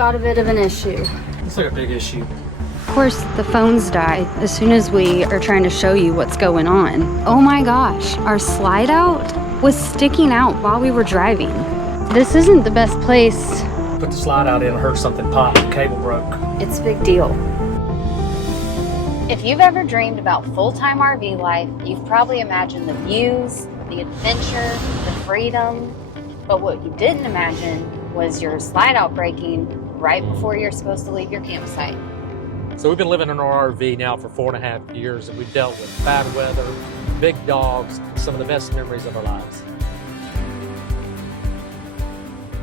got a bit of an issue. It's like a big issue. Of course, the phones die as soon as we are trying to show you what's going on. Oh my gosh, our slide out was sticking out while we were driving. This isn't the best place. Put the slide out in, heard something pop, the cable broke. It's a big deal. If you've ever dreamed about full-time RV life, you've probably imagined the views, the adventure, the freedom. But what you didn't imagine was your slide out breaking right before you're supposed to leave your campsite. So we've been living in our RV now for 4.5 years, and we've dealt with bad weather, big dogs, some of the best memories of our lives.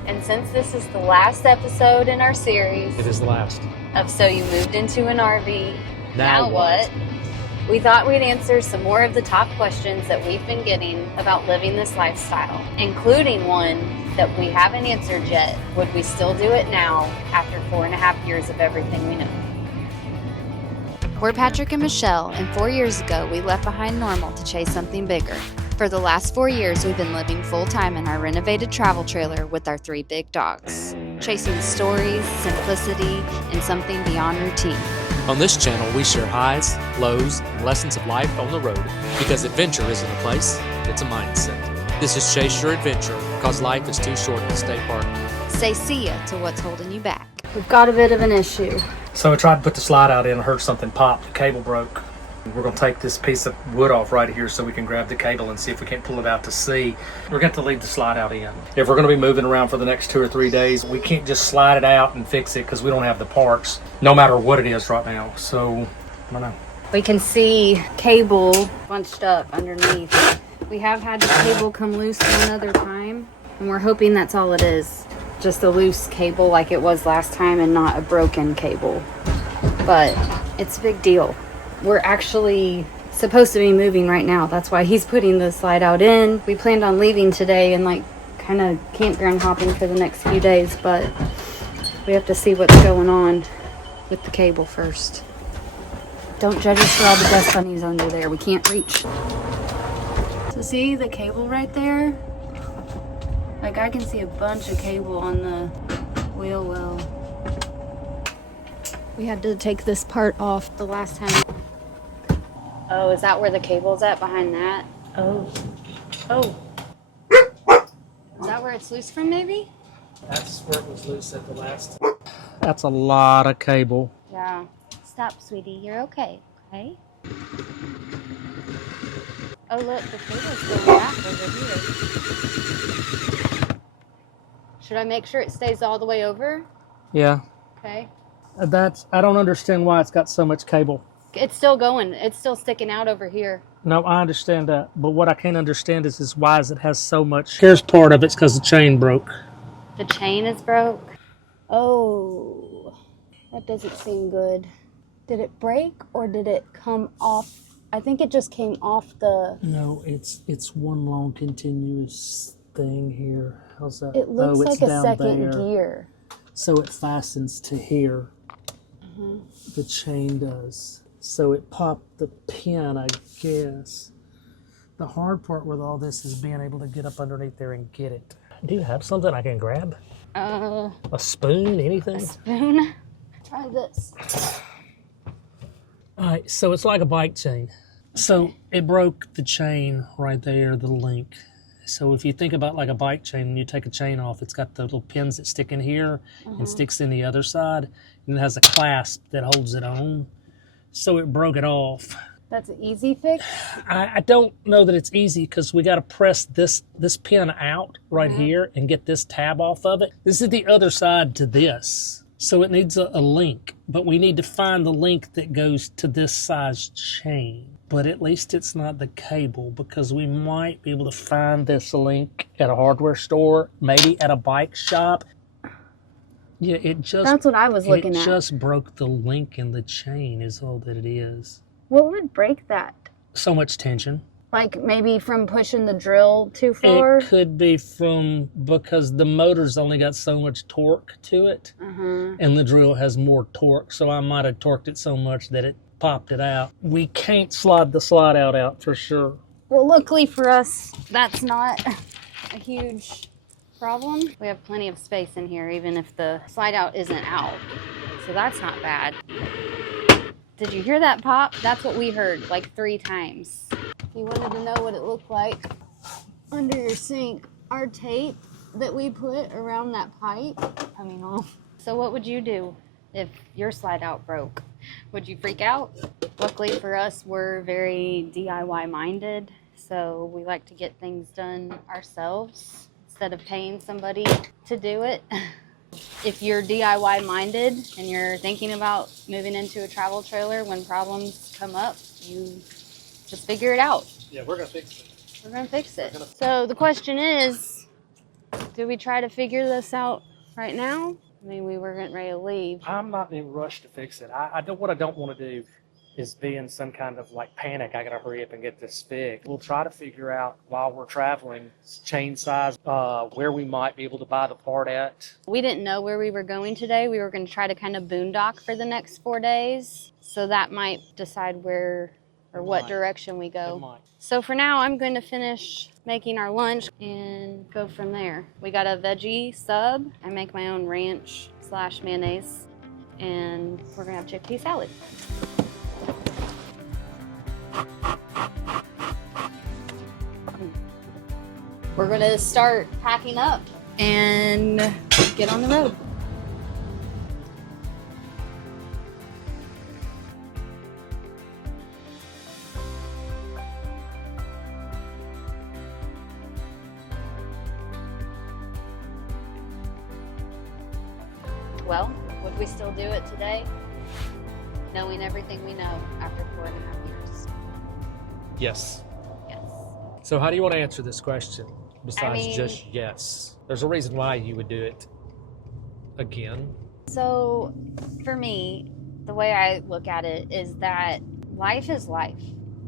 And since this is the last episode in our series It is the last. of So You Moved Into an RV, Now what? We thought we'd answer some more of the top questions that we've been getting about living this lifestyle, including one that we haven't answered yet. Would we still do it now after 4.5 years of everything we know? We're Patrick and Michelle, and 4 years ago, we left behind normal to chase something bigger. For the last 4 years, we've been living full-time in our renovated travel trailer with our 3 big dogs, chasing stories, simplicity, and something beyond routine. On this channel, we share highs, lows, and lessons of life on the road, because adventure isn't a place, it's a mindset. This is Chase Your Adventure, because life is too short to stay parked. Say see ya to what's holding you back. We've got a bit of an issue. So I tried to put the slide out in, heard something pop, the cable broke. We're going to take this piece of wood off right here so we can grab the cable and see if we can't pull it out to sea. We're going to leave the slide out in. If we're going to be moving around for the next 2 or 3 days, we can't just slide it out and fix it because we don't have the parts, no matter what it is right now. So, I don't know. We can see cable bunched up underneath. We have had the cable come loose one other time, and we're hoping that's all it is. Just a loose cable like it was last time and not a broken cable. But it's a big deal. We're actually supposed to be moving right now. That's why he's putting the slide out in. We planned on leaving today and kind of campground hopping for the next few days, but we have to see what's going on with the cable first. Don't judge us for all the dust bunnies under there. We can't reach. So see the cable right there? I can see a bunch of cable on the wheel well. We had to take this part off the last time. Oh, is that where the cable's at, behind that? Oh. Is that where it's loose from, maybe? That's where it was loose at the last. That's a lot of cable. Yeah. Stop, sweetie. You're okay. Okay? Oh, look, the cable's going back over here. Should I make sure it stays all the way over? Yeah. Okay. I don't understand why it's got so much cable. It's still going. It's still sticking out over here. No, I understand that. But what I can't understand is why it has so much. Here's part of it's because the chain broke. The chain is broke? Oh, that doesn't seem good. Did it break or did it come off? I think it just came off the... No, it's one long continuous thing here. How's that? It looks like a second gear. So it fastens to here. The chain does. So it popped the pin, I guess. The hard part with all this is being able to get up underneath there and get it. Do you have something I can grab? A spoon, anything? A spoon? Try this. All right, so it's like a bike chain. So it broke the chain right there, the link. So if you think about like a bike chain, when you take a chain off, it's got the little pins that stick in here and sticks in the other side. And it has a clasp that holds it on. So it broke it off. That's an easy fix? I don't know that it's easy because we got to press this pin out right here and get this tab off of it. This is the other side to this. So it needs a link, but we need to find the link that goes to this size chain. But at least it's not the cable, because we might be able to find this link at a hardware store, maybe at a bike shop. Yeah, that's what I was looking at. It just broke the link in the chain is all that it is. What would break that? So much tension. Like maybe from pushing the drill too far? It could be because the motor's only got so much torque to it, and the drill has more torque, so I might have torqued it so much that it popped it out. We can't slide the slide out for sure. Well, luckily for us, that's not a huge problem. We have plenty of space in here, even if the slide out isn't out. So that's not bad. Did you hear that pop? That's what we heard like 3 times. If you wanted to know what it looked like under your sink, our tape that we put around that pipe coming off. So what would you do if your slide out broke? Would you freak out? Luckily for us, we're very DIY minded, so we like to get things done ourselves instead of paying somebody to do it. If you're DIY minded and you're thinking about moving into a travel trailer, when problems come up, you just figure it out. Yeah, we're gonna fix it. We're gonna fix it. So the question is, do we try to figure this out right now? I mean, we were getting ready to leave. I'm not in a rush to fix it. I don't. What I don't want to do is be in some kind of like panic. I gotta hurry up and get this fixed. We'll try to figure out while we're traveling chain size, where we might be able to buy the part at. We didn't know where we were going today. We were going to try to kind of boondock for the next 4 days. So that might decide where or what direction we go. So for now, I'm going to finish making our lunch and go from there. We got a veggie sub. I make my own ranch / mayonnaise, and we're going to have chickpea salad. We're going to start packing up and get on the road. Well, would we still do it today? Knowing everything we know after 4.5 years. Yes. Yes. So how do you want to answer this question besides mean- just yes? There's a reason why you would do it again. So for me, the way I look at it is that life is life.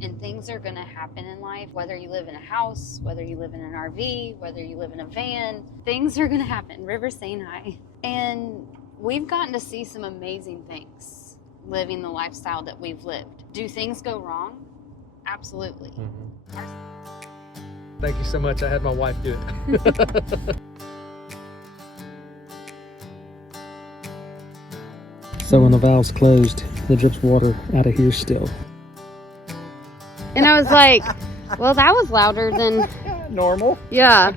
And things are going to happen in life, whether you live in a house, whether you live in an RV, whether you live in a van, things are going to happen. River's saying hi. And we've gotten to see some amazing things living the lifestyle that we've lived. Do things go wrong? Absolutely. Thank you so much. I had my wife do it. So when the valve's closed, it drips water out of here still. And I was like, well, that was louder than Normal. Yeah.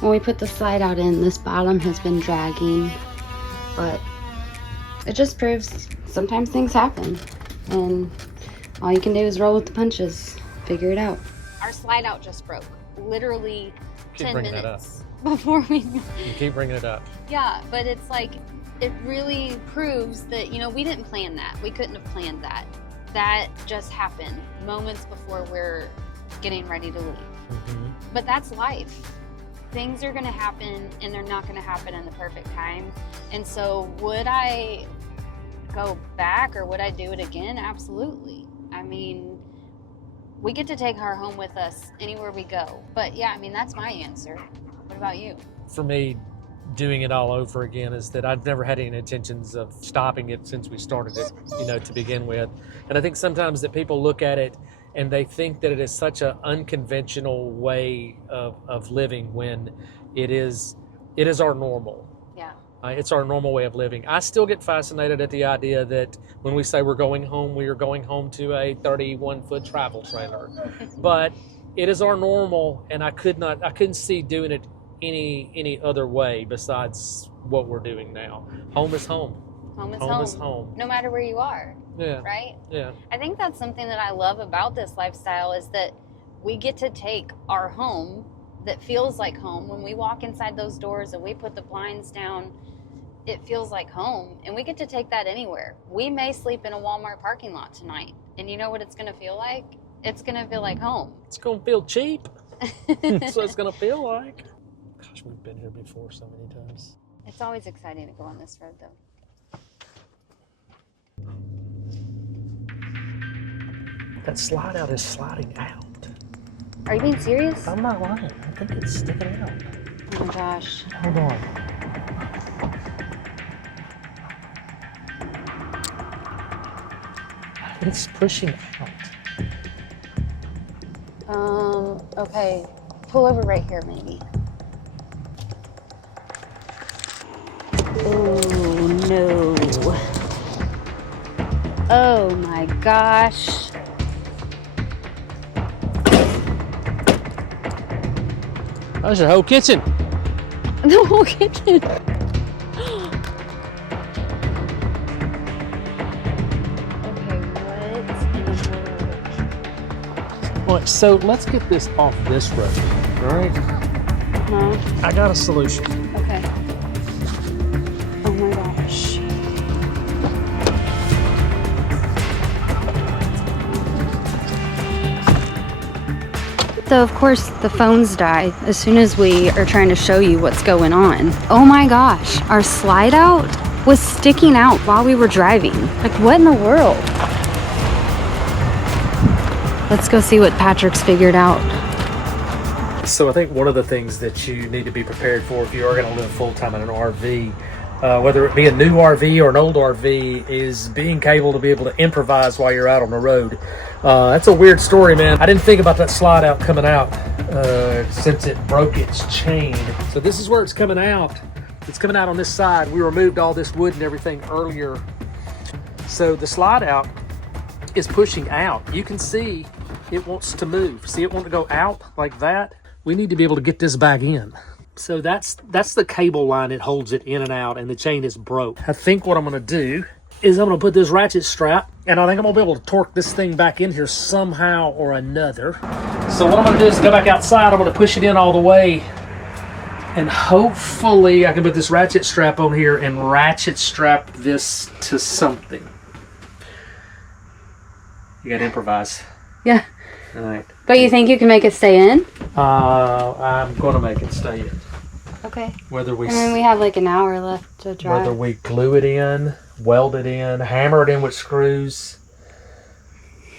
When we put the slide out in, this bottom has been dragging, but it just proves sometimes things happen, and all you can do is roll with the punches, figure it out. Our slide out just broke, literally Keep 10 bringing that minutes before we... You keep bringing it up. Yeah, but it's like, it really proves that, you know, we didn't plan that. We couldn't have planned that. That just happened moments before we're getting ready to leave. Mm-hmm. But that's life. Things are going to happen, and they're not going to happen in the perfect time. And so would I go back, or would I do it again? Absolutely. I mean, we get to take our home with us anywhere we go. But yeah, I mean, that's my answer. What about you? For me, doing it all over again is that I've never had any intentions of stopping it since we started it, you know, to begin with. And I think sometimes that people look at it and they think that it is such an unconventional way of living when it is our normal. Yeah. It's our normal way of living. I still get fascinated at the idea that when we say we're going home, we are going home to a 31-foot travel trailer. But it is our normal, and I couldn't see doing it any other way besides what we're doing now. Home is home. Home is Home home. is home. No matter where you are. Yeah. Right? Yeah. I think that's something that I love about this lifestyle, is that we get to take our home that feels like home. When we walk inside those doors and we put the blinds down, it feels like home, and we get to take that anywhere. We may sleep in a Walmart parking lot tonight, and you know what it's going to feel like? It's going to feel like home. It's going to feel cheap. That's what it's going to feel like. Gosh, we've been here before so many times. It's always exciting to go on this road, though. That slide out is sliding out. Are you being serious? I'm not lying. I think it's sticking out. Oh my gosh. Hold on. It's pushing out. Okay. Pull over right here, maybe. Oh, no. Oh, my gosh. That's your whole kitchen. The whole kitchen. All right, so let's get this off this road, all right? I got a solution. Okay. Oh my gosh. So of course the phones die as soon as we are trying to show you what's going on. Oh my gosh, our slide out was sticking out while we were driving. Like, what in the world? Let's go see what Patrick's figured out. So I think one of the things that you need to be prepared for if you are going to live full-time in an RV, whether it be a new RV or an old RV, is being able to be able to improvise while you're out on the road. That's a weird story, man. I didn't think about that slide out coming out since it broke its chain. So this is where it's coming out. It's coming out on this side. We removed all this wood and everything earlier. So the slide out is pushing out. You can see it wants to move. See, it wants to go out like that. We need to be able to get this back in. So that's the cable line that holds it in and out, and the chain is broke. I think what I'm gonna do is I'm gonna put this ratchet strap, and I think I'm gonna be able to torque this thing back in here somehow or another. So what I'm gonna do is go back outside. I'm gonna push it in all the way, and hopefully I can put this ratchet strap on here and ratchet strap this to something. You gotta improvise. Yeah. All right. But you think you can make it stay in? I'm gonna make it stay in. Okay. Whether we, I mean, we have like an hour left to drive. whether we glue it in, weld it in, hammer it in with screws.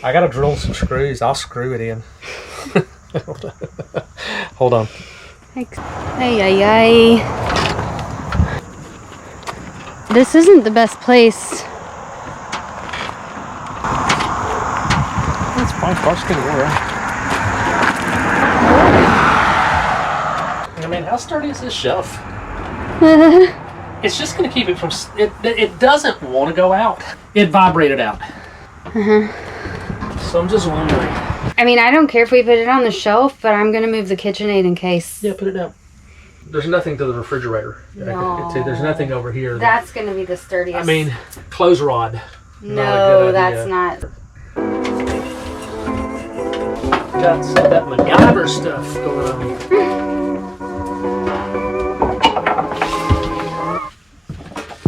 I gotta drill some screws. I'll screw it in. Hold on. Thanks. Ay, ay, ay. This isn't the best place. That's fine. Car's gonna go around. I mean, how sturdy is this shelf? It's just gonna keep it from. It doesn't want to go out. It vibrated out. So I'm just wondering. I mean, I don't care if we put it on the shelf, but I'm gonna move the KitchenAid in case. Yeah, put it down. There's nothing to the refrigerator. No. There's nothing over here. That's gonna be the sturdiest. I mean, clothes rod. No, that's not. Got some of that MacGyver stuff going on.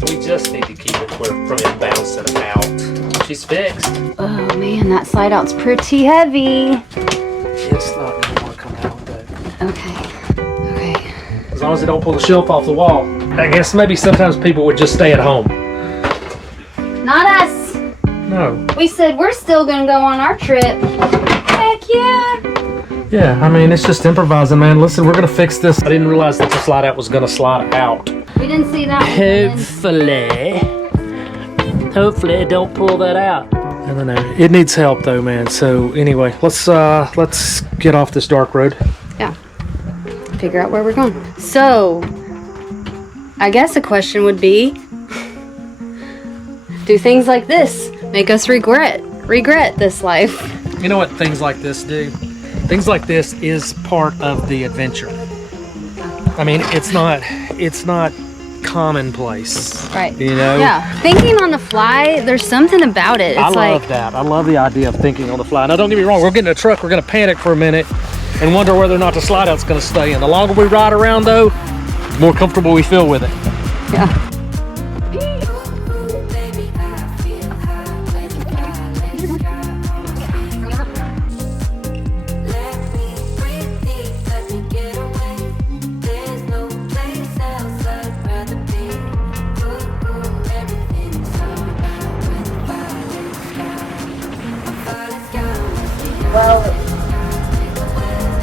We just need to keep it from it bouncing out. She's fixed. Oh man, that slide out's pretty heavy. It's not gonna want to come out, but Okay. as long as it don't pull the shelf off the wall. I guess maybe sometimes people would just stay at home. Not us. No. We said we're still gonna go on our trip. Heck yeah. Yeah, I mean, it's just improvising, man. Listen, we're gonna fix this. I didn't realize that the slide out was gonna slide out. We didn't see that. Hopefully it don't pull that out. I don't know. It needs help though, man. So anyway, let's get off this dark road. Yeah. Figure out where we're going. So, I guess a question would be, do things like this make us regret this life? You know what things like this do? Things like this is part of the adventure. I mean, it's not commonplace. Right. You know? Yeah. Thinking on the fly, there's something about it. It's I love that. I love the idea of thinking on the fly. Now, don't get me wrong. We're getting in a truck. We're going to panic for a minute and wonder whether or not the slide out's going to stay in. The longer we ride around, though, the more comfortable we feel with it. Yeah. Well,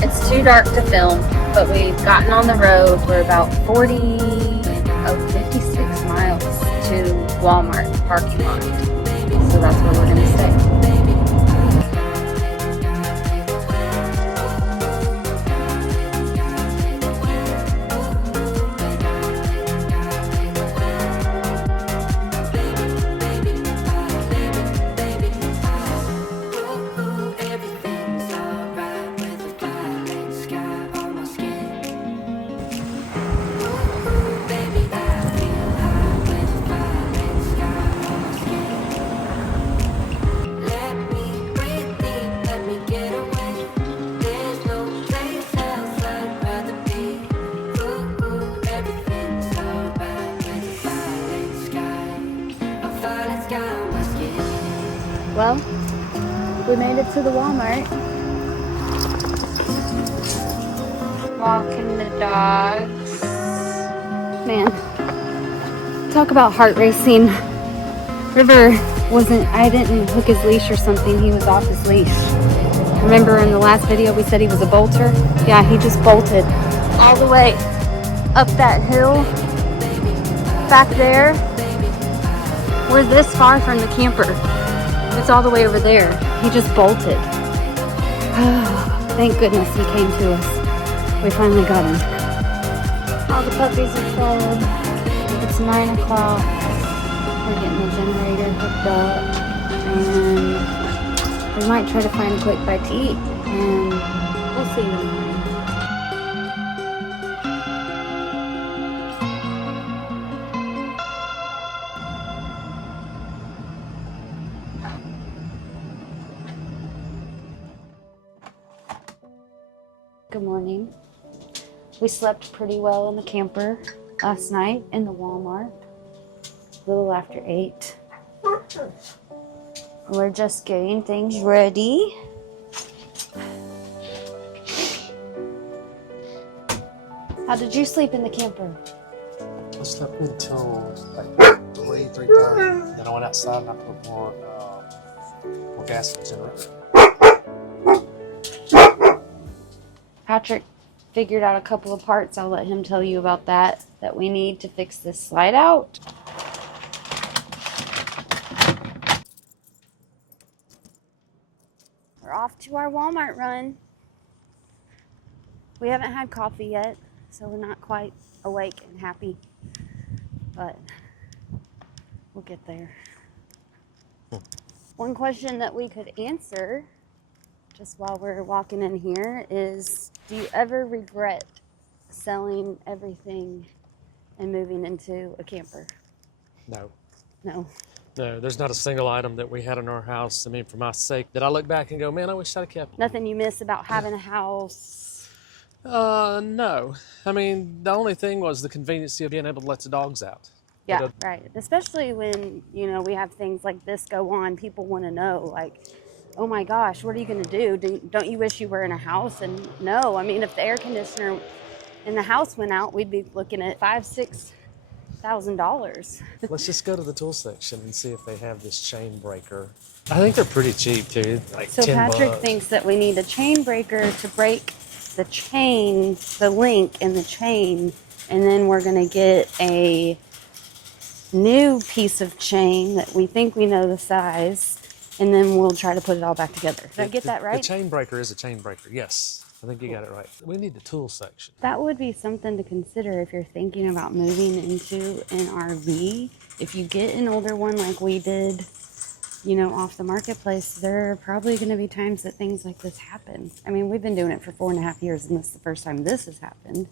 it's too dark to film, but we've gotten on the road. We're about 56 miles to Walmart parking lot. So that's where we're going to stay. Well, we made it to the Walmart. Walking the dogs. Man, talk about heart racing. River I didn't hook his leash or something. He was off his leash. Remember in the last video we said he was a bolter? Yeah, he just bolted all the way up that hill back there. We're this far from the camper. It's all the way over there. He just bolted. Thank goodness he came to us. We finally got him. All the puppies are fed. It's 9 o'clock. We're getting the generator hooked up. And we might try to find a quick bite to eat. And we'll see you in the morning. Good morning. We slept pretty well in the camper last night in the Walmart, a little after 8. We're just getting things ready. How did you sleep in the camper? I slept until like 3:30. Then I went outside and I put more gas in the generator. Patrick figured out a couple of parts. I'll let him tell you about that we need to fix this slide out. We're off to our Walmart run. We haven't had coffee yet, so we're not quite awake and happy, but we'll get there. One question that we could answer just while we're walking in here is, do you ever regret selling everything and moving into a camper? No. No. No, there's not a single item that we had in our house. I mean, for my sake, that I look back and go, man, I wish I'd have kept it. Nothing you miss about having a house? No. I mean, the only thing was the convenience of being able to let the dogs out. Yeah, right. Especially when, you know, we have things like this go on, people want to know, like, oh my gosh, what are you going to do? Don't you wish you were in a house? And no, I mean, if the air conditioner in the house went out, we'd be looking at $5,000-$6,000. Let's just go to the tool section and see if they have this chain breaker. I think they're pretty cheap too, like so $10. Patrick thinks that we need a chain breaker to break the chain, the link in the chain, and then we're going to get a new piece of chain that we think we know the size, and then we'll try to put it all back together. Did I get that right? The chain breaker is a chain breaker, yes. I think you got it right. We need the tool section. That would be something to consider if you're thinking about moving into an RV. If you get an older one like we did, you know, off the marketplace, there are probably going to be times that things like this happen. I mean, we've been doing it for 4.5 years, and this is the first time this has happened.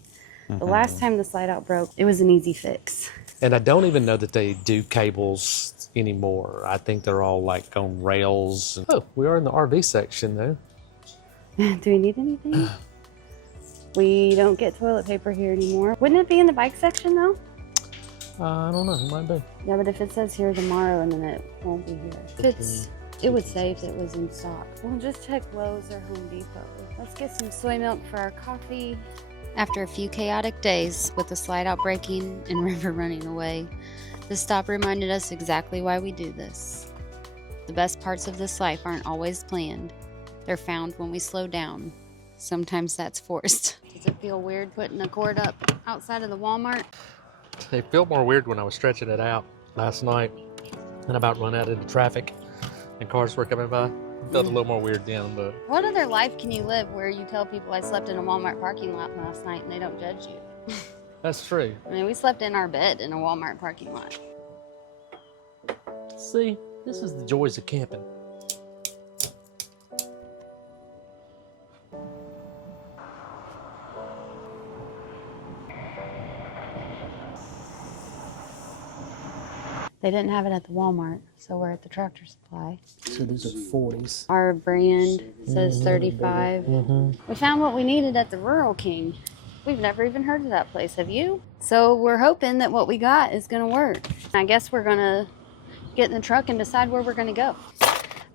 The last time the slide out broke, it was an easy fix. And I don't even know that they do cables anymore. I think they're all like on rails. Oh, we are in the RV section though. Do we need anything? We don't get toilet paper here anymore. Wouldn't it be in the bike section though? I don't know, it might be. Yeah, but if it says here tomorrow and then it won't be here. It would say if it was in stock. We'll just check Lowe's or Home Depot. Let's get some soy milk for our coffee. After a few chaotic days with the slide out breaking and River running away, this stop reminded us exactly why we do this. The best parts of this life aren't always planned. They're found when we slow down. Sometimes that's forced. Does it feel weird putting a cord up outside of the Walmart? It felt more weird when I was stretching it out last night and about run out into traffic and cars were coming by. It felt a little more weird then, but... What other life can you live where you tell people I slept in a Walmart parking lot last night and they don't judge you? That's true. I mean, we slept in our bed in a Walmart parking lot. See, this is the joys of camping. They didn't have it at the Walmart, so we're at the Tractor Supply. So these are 40s. Our brand says 35. We found what we needed at the Rural King. We've never even heard of that place, have you? So we're hoping that what we got is gonna work. I guess we're gonna get in the truck and decide where we're gonna go.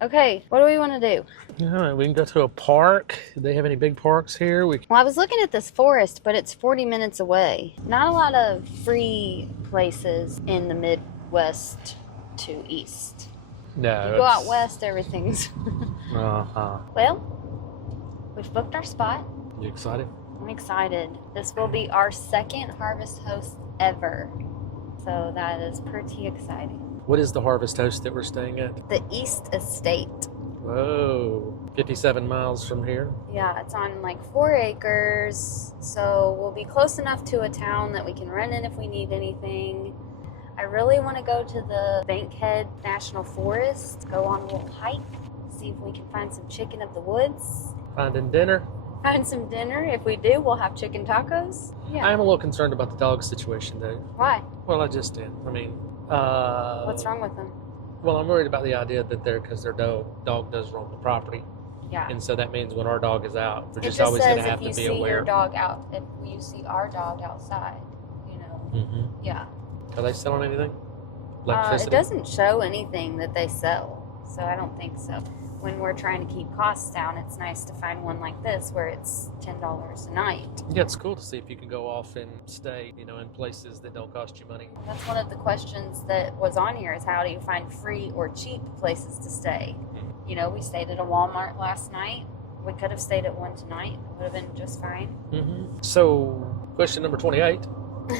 Okay, what do we want to do? All right, we can go to a park. Do they have any big parks here? Well, I was looking at this forest, but it's 40 minutes away. Not a lot of free places in the Midwest to East. No. You go out west, everything's... Uh-huh. Well, we've booked our spot. You excited? I'm excited. This will be our second Harvest Host ever. So that is pretty exciting. What is the Harvest Host that we're staying at? The East Estate. Whoa, 57 miles from here. Yeah, it's on like 4 acres. So we'll be close enough to a town that we can run in if we need anything. I really want to go to the Bankhead National Forest, go on a little hike, see if we can find some chicken of the woods. Finding dinner. Find some dinner. If we do, we'll have chicken tacos. Yeah. I am a little concerned about the dog situation, though. Why? Well, I just did. I mean, What's wrong with them? well, I'm worried about the idea that because their dog does roam the property. Yeah. And so that means when our dog is out, we're It just just always going says to have if you to be see aware. your dog out, if you see our dog outside, you know. Mm-hmm. Yeah. Are they selling anything? It Electricity? doesn't show anything that they sell, so I don't think so. When we're trying to keep costs down, it's nice to find one like this where it's $10 a night. Yeah, it's cool to see if you can go off and stay, in places that don't cost you money. That's one of the questions that was on here is how do you find free or cheap places to stay? Mm-hmm. We stayed at a Walmart last night. We could have stayed at one tonight. It would have been just fine. Mm-hmm. So, question number 28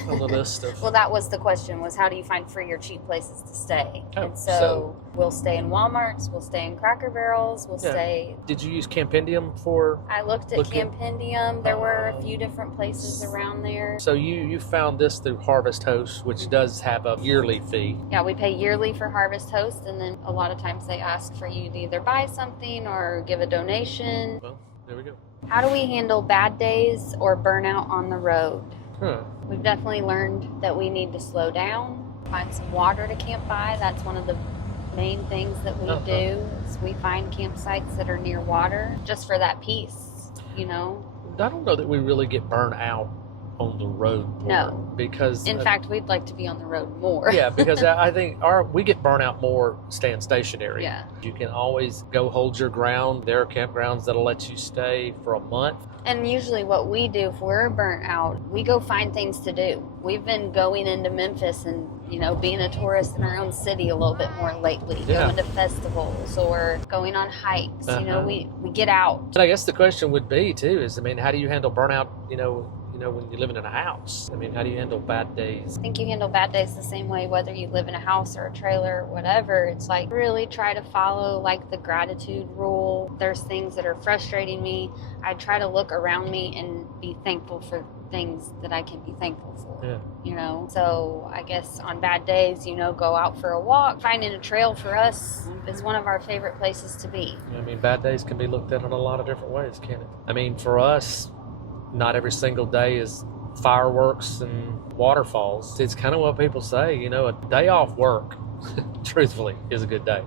on the list of... Well, that was the question, was how do you find free or cheap places to stay? Oh, And so we'll stay in Walmarts, we'll stay in Cracker Barrels, we'll Yeah. stay... Did you use Campendium for... I looked at Looking- Campendium. There were a few different places around there. So you found this through Harvest Host, which does have a yearly fee. Yeah, we pay yearly for Harvest Host, and then a lot of times they ask for you to either buy something or give a donation. Well, there we go. How do we handle bad days or burnout on the road? Huh. We've definitely learned that we need to slow down, find some water to camp by. That's one of the main things that we do is we find campsites that are near water just for that peace, I don't know that we really get burnt out on the road more. No. Because... In fact, we'd like to be on the road more. Yeah, because I think we get burnt out more staying stationary. Yeah. You can always go hold your ground. There are campgrounds that'll let you stay for a month. And usually what we do if we're burnt out, we go find things to do. We've been going into Memphis and, being a tourist in our own city a little bit more lately. Yeah. Going to festivals or going on hikes. We get out. But I guess the question would be, too, is, how do you handle burnout, when you're living in a house? How do you handle bad days? I think you handle bad days the same way, whether you live in a house or a trailer or whatever. It's like really try to follow like the gratitude rule. There's things that are frustrating me. I try to look around me and be thankful for things that I can be thankful for. Yeah. So I guess on bad days, go out for a walk. Finding a trail for us is one of our favorite places to be. Bad days can be looked at in a lot of different ways, can't it? For us, not every single day is fireworks and waterfalls. It's kind of what people say, a day off work, truthfully, is a good day.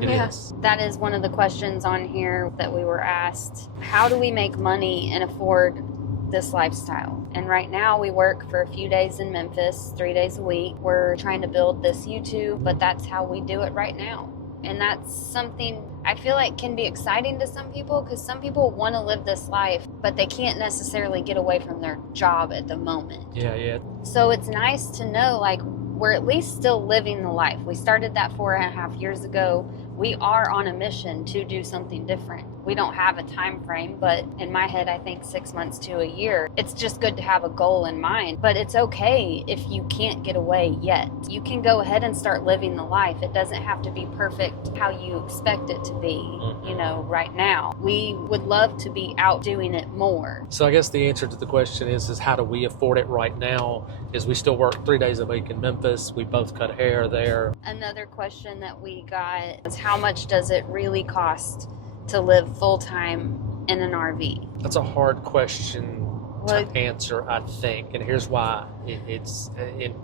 It is. That is one of the questions on here that we were asked. How do we make money and afford this lifestyle? And right now we work for a few days in Memphis, 3 days a week. We're trying to build this YouTube, but that's how we do it right now. And that's something I feel like can be exciting to some people because some people want to live this life, but they can't necessarily get away from their job at the moment. Yeah. So it's nice to know like we're at least still living the life. We started that 4.5 years ago. We are on a mission to do something different. We don't have a time frame, but in my head, I think 6 months to a year. It's just good to have a goal in mind, but it's okay if you can't get away yet. You can go ahead and start living the life. It doesn't have to be perfect how you expect it to be, right now. We would love to be out doing it more. So I guess the answer to the question is how do we afford it right now? Is we still work 3 days a week in Memphis. We both cut hair there. Another question that we got is how much does it really cost to live full-time in an RV? That's a hard question to answer, I think. And here's why. It's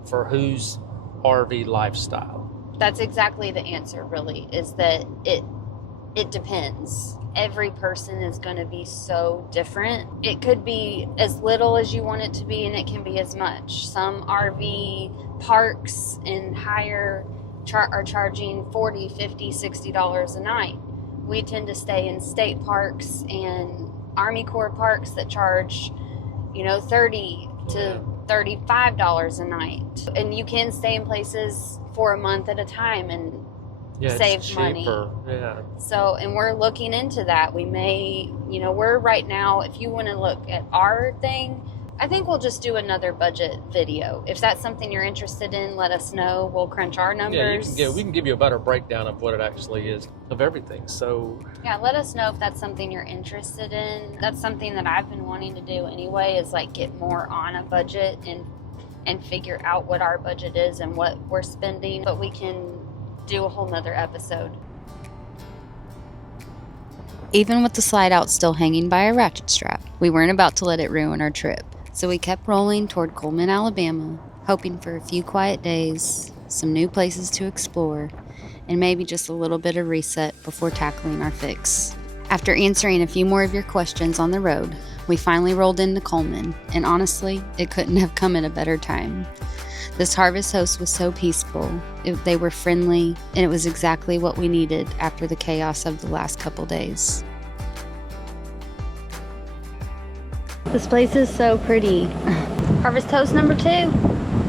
for whose RV lifestyle? That's exactly the answer, really, is that it depends. Every person is going to be so different. It could be as little as you want it to be, and it can be as much. Some RV parks and hire are charging $40, $50, $60 a night. We tend to stay in state parks and Army Corps parks that charge, $30 to $35 a night. And you can stay in places for a month at a time and save money. Yeah. So, and we're looking into that. We may, we're right now, if you want to look at our thing, I think we'll just do another budget video. If that's something you're interested in, let us know. We'll crunch our numbers. Yeah, we can give you a better breakdown of what it actually is, of everything. So yeah, let us know if that's something you're interested in. That's something that I've been wanting to do anyway, is like get more on a budget and figure out what our budget is and what we're spending. But we can do a whole nother episode. Even with the slide out still hanging by a ratchet strap, we weren't about to let it ruin our trip. So we kept rolling toward Cullman, Alabama, hoping for a few quiet days, some new places to explore, and maybe just a little bit of reset before tackling our fix. After answering a few more of your questions on the road, we finally rolled into Cullman, and honestly, it couldn't have come at a better time. This Harvest Host was so peaceful, they were friendly, and it was exactly what we needed after the chaos of the last couple days. This place is so pretty. Harvest Host number 2.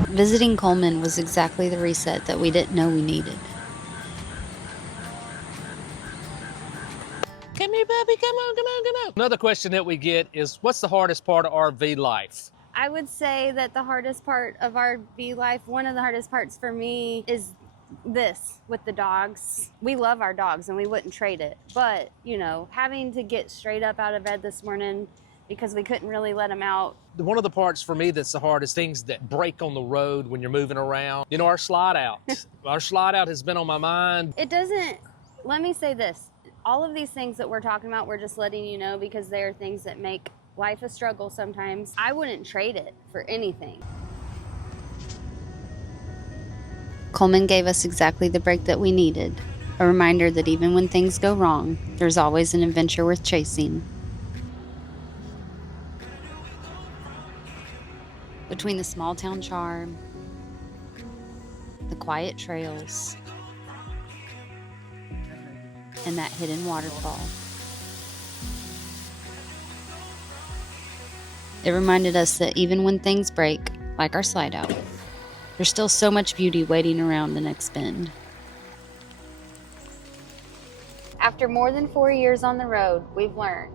Visiting Cullman was exactly the reset that we didn't know we needed. come here, puppy, come on. Another question that we get is, what's the hardest part of RV life? I would say that the hardest part of RV life, one of the hardest parts for me, is this with the dogs. We love our dogs and we wouldn't trade it. But, having to get straight up out of bed this morning because we couldn't really let them out. One of the parts for me that's the hardest, things that break on the road when you're moving around. Our slide out. Our slide out has been on my mind. Let me say this. All of these things that we're talking about, we're just letting you know because they are things that make life a struggle sometimes. I wouldn't trade it for anything. Cullman gave us exactly the break that we needed. A reminder that even when things go wrong, there's always an adventure worth chasing. Between the small town charm, the quiet trails, and that hidden waterfall, it reminded us that even when things break, like our slide out, there's still so much beauty waiting around the next bend. After more than 4 years on the road, we've learned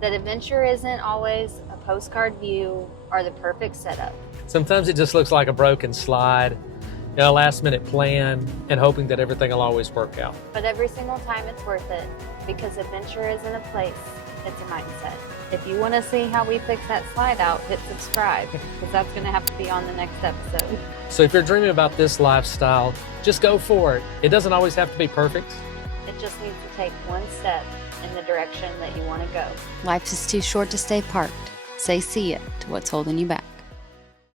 that adventure isn't always a postcard view or the perfect setup. Sometimes it just looks like a broken slide, a last-minute plan, and hoping that everything will always work out. But every single time it's worth it, because adventure isn't a place, it's a mindset. If you want to see how we fix that slide out, hit subscribe, because that's going to have to be on the next episode. So if you're dreaming about this lifestyle, just go for it. It doesn't always have to be perfect. It just needs to take one step in the direction that you want to go. Life is too short to stay parked. Say see ya to what's holding you back.